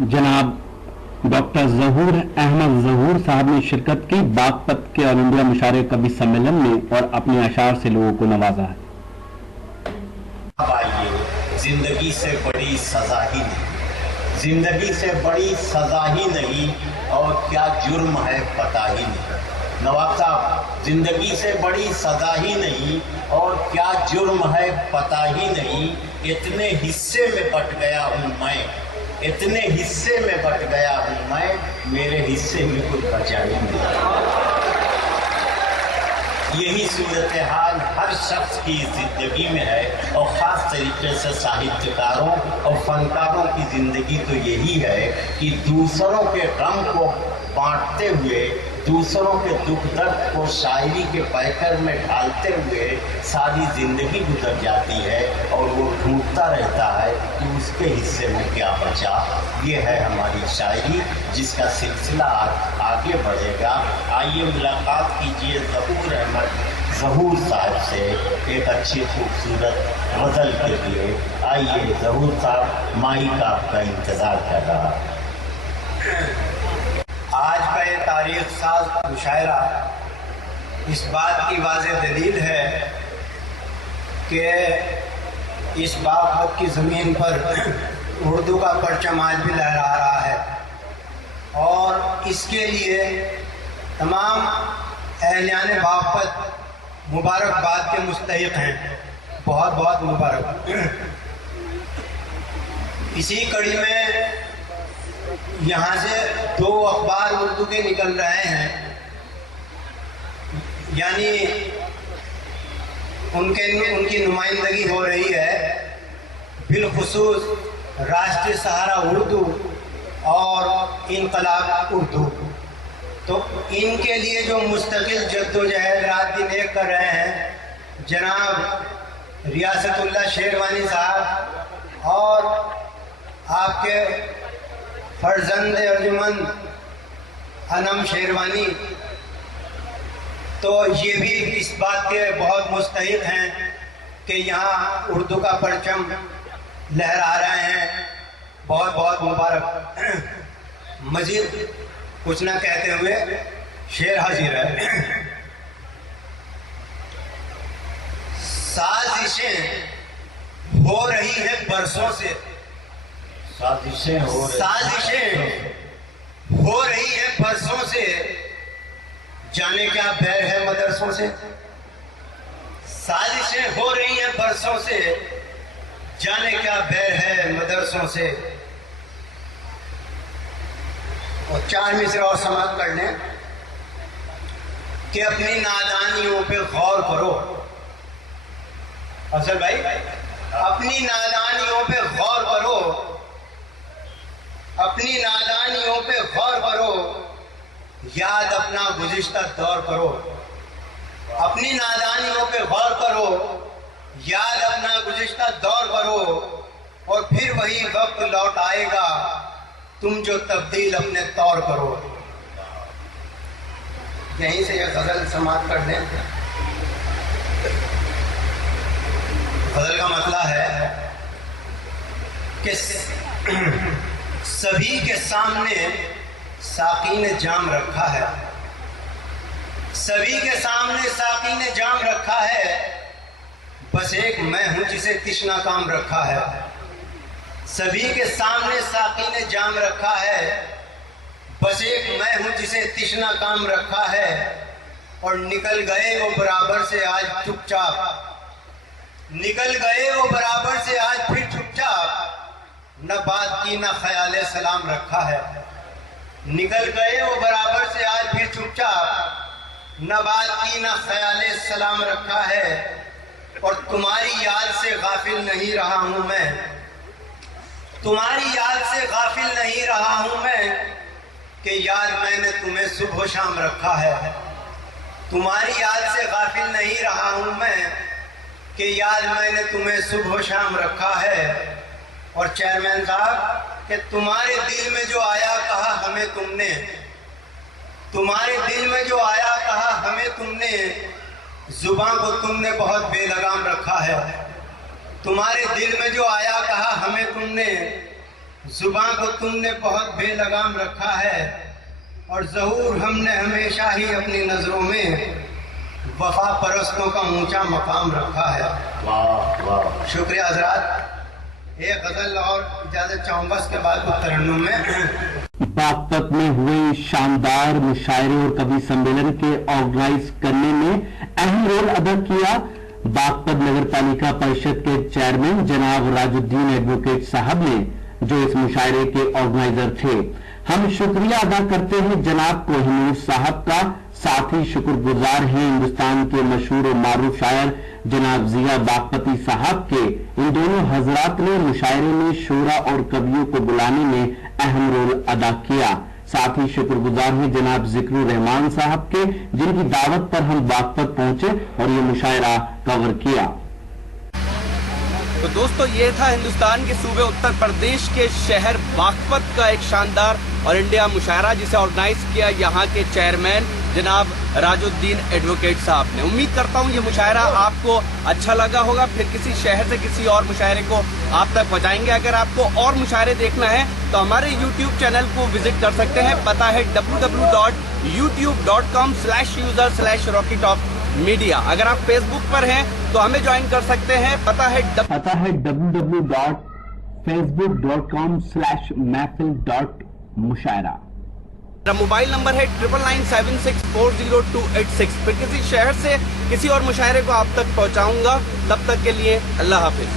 जनाब डॉक्टर ज़हूर अहमद ज़हूर साहब ने शिरकत की बागपत के ऑल इंडिया मुशारे कवि सम्मेलन में और अपने अशार से लोगों को नवाजा है। अब आइए, जिंदगी से बड़ी सजा ही नहीं, जिंदगी से बड़ी सजा ही नहीं और क्या जुर्म है पता ही नहीं। नवाब साहब, जिंदगी से बड़ी सजा ही नहीं और क्या जुर्म है पता ही नहीं। इतने हिस्से में बट गया हूँ मैं, इतने हिस्से में बट गया हूँ मैं, मेरे हिस्से में कुछ बचा ही नहीं। यही सूरत हाल हर शख्स की जिंदगी में है और ख़ास तरीके से साहित्यकारों और फनकारों की ज़िंदगी तो यही है कि दूसरों के गम को बांटते हुए, दूसरों के दुख दर्द को शायरी के पैकर में ढालते हुए सारी ज़िंदगी गुजर जाती है और वो ढूंढता रहता है कि उसके हिस्से में क्या बचा। ये है हमारी शायरी जिसका सिलसिला आगे बढ़ेगा। आइए मुलाकात कीजिए ज़हूर अहमद ज़हूर साहब से एक अच्छी खूबसूरत गज़ल के लिए। आइए ज़हूर साहब, माइक आपका इंतज़ार कर रहा है। आज का ये तारीख साज मुशायरा इस बात की वाज़ेह दलील है कि इस बागपत की ज़मीन पर उर्दू का परचम आज भी लहरा रहा है और इसके लिए तमाम अहलियान बागपत मुबारकबाद के मुस्तहिक़ हैं। बहुत बहुत मुबारक। इसी कड़ी में यहाँ से 2 अखबार उर्दू के निकल रहे हैं, यानी उनकी नुमाइंदगी हो रही है, बिलखुसूस राष्ट्रीय सहारा उर्दू और इनकलाब उर्दू। तो इनके लिए जो मुस्तकिल जद्दोजहद रात दिन एक कर रहे हैं जनाब रियासतुल्लाह शेरवानी साहब और आपके फर्जंद अर्जुमन अनम शेरवानी, तो ये भी इस बात के बहुत मुस्तहिक़ हैं कि यहाँ उर्दू का परचम लहरा रहे हैं। बहुत बहुत मुबारक। मज़ीद कुछ ना कहते हुए शेर हाजिर है। साजिशें हो रही हैं बरसों से, साजिशें हो रही है बरसों से, जाने क्या बैर है मदरसों से। साजिशें हो रही हैं बरसों से, जाने क्या बैर है मदरसों से। और 4 मिसरे और समाप्त कर लें कि अपनी नादानियों पे गौर करो। अफजल भाई, अपनी नादानियों पे गौर करो, अपनी नादानियों पे गौर करो, याद अपना गुज़िश्ता दौर करो। अपनी नादानियों पे गौर करो, याद अपना गुज़िश्ता दौर करो, और फिर वही वक्त लौट आएगा तुम जो तब्दील अपने तौर करो। यहीं से यह गज़ल समाप्त कर दें। गज़ल का मतलब है कि सभी के सामने साक़ी ने जाम रखा है, सभी के सामने साक़ी ने जाम रखा है, बस एक मैं हूँ जिसे तिश्ना काम रखा है। सभी के सामने साक़ी ने जाम रखा है, बस एक मैं हूँ जिसे तिश्ना काम रखा है। और निकल गए वो बराबर से आज चुपचाप, निकल गए वो बराबर से आज फिर चुपचाप, न बात की न ख्याले सलाम रखा है। निकल गए वो बराबर से आज फिर चुपचाप, न बात की न ख्याले सलाम रखा है। और तुम्हारी याद से गाफिल नहीं रहा हूँ मैं, तुम्हारी याद से गाफिल नहीं रहा हूँ मैं, कि याद मैंने तुम्हें सुबह शाम रखा है। तुम्हारी याद से गाफिल नहीं रहा हूँ मैं, कि याद मैंने तुम्हें सुबह शाम रखा है। और चेयरमैन साहब, कि तुम्हारे दिल में जो आया कहा हमें तुमने, तुम्हारे दिल में जो आया कहा हमें तुमने, जुबान को तुमने बहुत बेलगाम रखा है। तुम्हारे दिल में जो आया कहा हमें तुमने, जुबान को तुमने बहुत बेलगाम रखा है और ज़हूर हमने हमेशा ही अपनी नज़रों में वफा परस्तों का ऊंचा मकाम रखा है। वाह वाह। शुक्रिया हजरात। एक गज़ल और इजाज़त चाहूँगा, उसके बाद वो तरन्नुम में। बागपत में हुए शानदार मुशायरे और कवि सम्मेलन के ऑर्गेनाइज करने में अहम रोल अदा किया बागपत नगर पालिका परिषद के चेयरमैन जनाब राजुद्दीन एडवोकेट साहब ने, जो इस मुशायरे के ऑर्गेनाइजर थे। हम शुक्रिया अदा करते हैं जनाब कोहिनूर साहब का, साथ ही शुक्रगुजार हैं हिंदुस्तान के मशहूर और मारूफ शायर जनाब जिया बागपती साहब के। इन दोनों हजरात ने मुशायरे में शोरा और कवियों को बुलाने में अहम रोल अदा किया। साथ ही शुक्रगुजार हैं जनाब जिक्रुर रहमान साहब के, जिनकी दावत पर हम बागपत पहुंचे और ये मुशायरा कवर किया। तो दोस्तों, ये था हिंदुस्तान के सूबे उत्तर प्रदेश के शहर बागपत का एक शानदार और इंडिया मुशायरा, जिसे ऑर्गेनाइज किया यहाँ के चेयरमैन जनाब राजुद्दीन एडवोकेट साहब ने। उम्मीद करता हूँ ये मुशायरा आपको अच्छा लगा होगा। फिर किसी शहर से किसी और मुशायरे को आप तक पहुँचाएंगे। अगर आपको और मुशायरे देखना है तो हमारे YouTube चैनल को विजिट कर सकते हैं। पता है www.youtube.com/user/rockytopmedia। अगर आप फेसबुक पर हैं तो हमें ज्वाइन कर सकते हैं। पता है www.facebook.com/महफिल.मुशायरा। मेरा मोबाइल नंबर है 9997640286। फिर किसी शहर से किसी और मुशायरे को आप तक पहुंचाऊंगा। तब तक के लिए अल्लाह हाफिज।